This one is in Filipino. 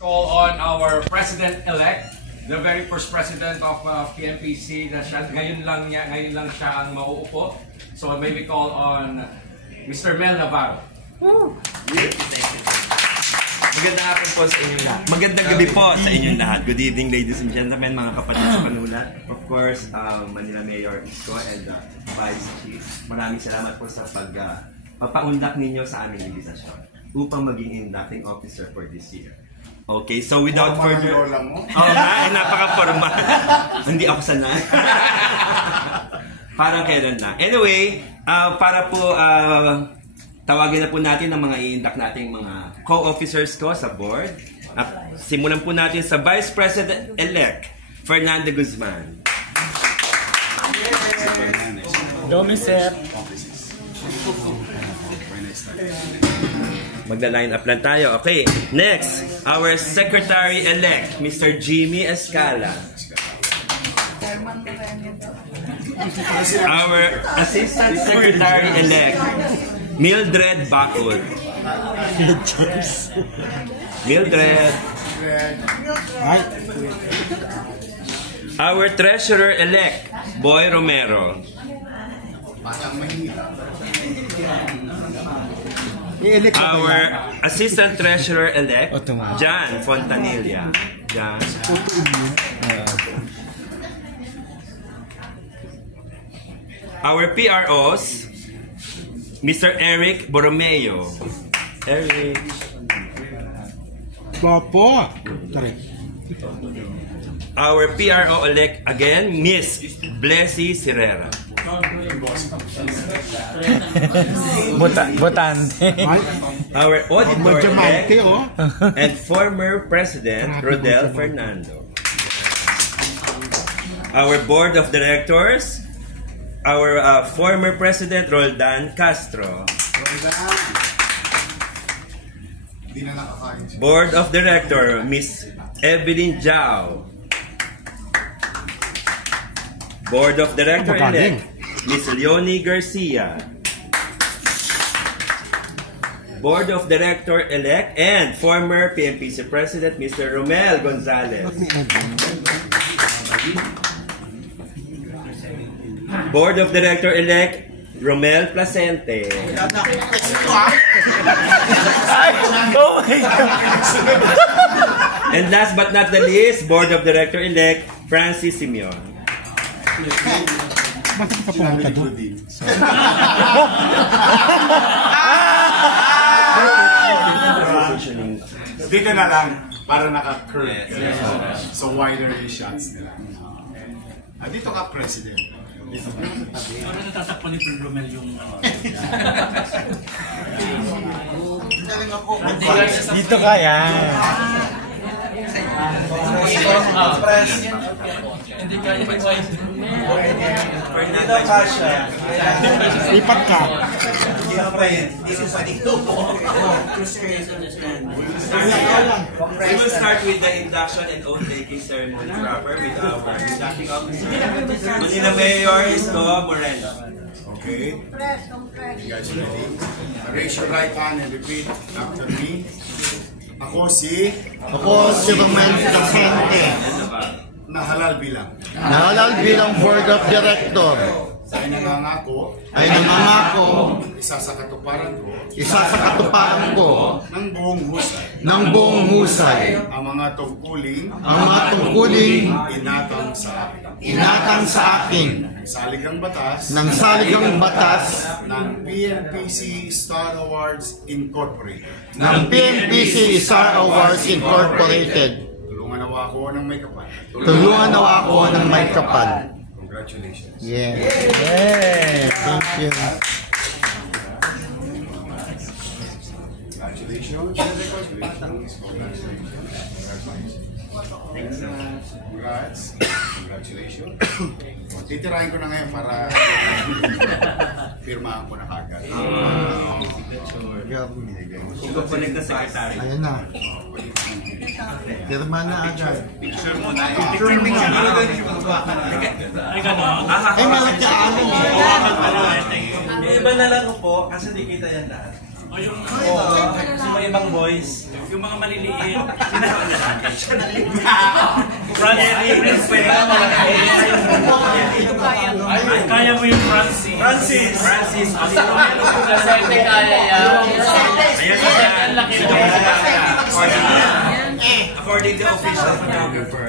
Call on our President-elect, the very first President of PMPC na siya, ngayon lang siya ang mauupo. So may we call on Mr. Mel Navarro. Magandang hapon po sa inyong lahat. Magandang gabi po sa inyong lahat. Good evening, ladies and gentlemen, mga kapatid sa panulat. Of course, Manila Mayor Isko and Vice Chief. Maraming salamat po sa pagpapaunlak ninyo sa aming imbitasyon upang maging inducting officer for this year. Okay, so without further... napaka-formal. Hindi ako sanay. Parang kailan na. Anyway, para po tawagin na po natin ang mga i-induct nating mga co-officers ko sa board. Simulan po natin sa Vice President-elect, Fernando Guzman. Domi, sir. Magla-line up lang tayo. Okay, next, our Secretary-elect, Mr. Jimmy Escala. Our Assistant Secretary-elect, Mildred Bacol. Mildred. Our Treasurer-elect, Boy Romero. Our Assistant Treasurer-elect, Jan Fontanilla. Jan. Our PROs, Mr. Eric Borromeo. Eric. Popo. Our PRO-elect again, Miss Blessy Sirera. Botante. Our auditor-elect and former President Rodel Fernando. Our board of directors, our former President Roldan Castro. Board of Director, Miss Evelyn Jao. Board of Director-elect, Miss Leonie Garcia. Board of Director-elect and former PMPC President, Mr. Romel Gonzalez. Board of Director-elect, Romel Placente. And last but not the least, Board of Director-elect, Francis Simeon. Dito na lang, para naka-curve. So wider yung shots nila. Dito ka, President. Ano natatakpan ni Romel yung... Dito kaya. Hindi kaya mag-wise. Dito kasha. Lipat ka. We will start with the induction and oath-taking ceremony proper with our inducting officer, Manila Mayor Isko Moreno. Okay? You guys ready? Raise your right hand and repeat after me. Ako si Romel Placente, nahalal bilang. nahalal bilang Board of Director, Ay nangangako ay nangangako isa sa katuparan ko ng buong husay ang mga tungkuling inatang sa akin ng saligang batas ng PMPC Star Awards Incorporated. Tulungan nawa ako ng may kapal. Congratulations. Yeah. Thank you. Congratulations. Congratulations. Titirahin ko na ngayon para pirmahan ko na kagad. Ikaw po nagka-secretary. Ayan na. Pirma na agad. Picture mo na. Ay, malaki amin. Iba na lang po kasi di kita yan lahat. O yung Yung mga ibang boys. yung mga maliliit. Francis, pwede ka kaya mo yung Francis. Francis. Kaya yan. According to official photographer.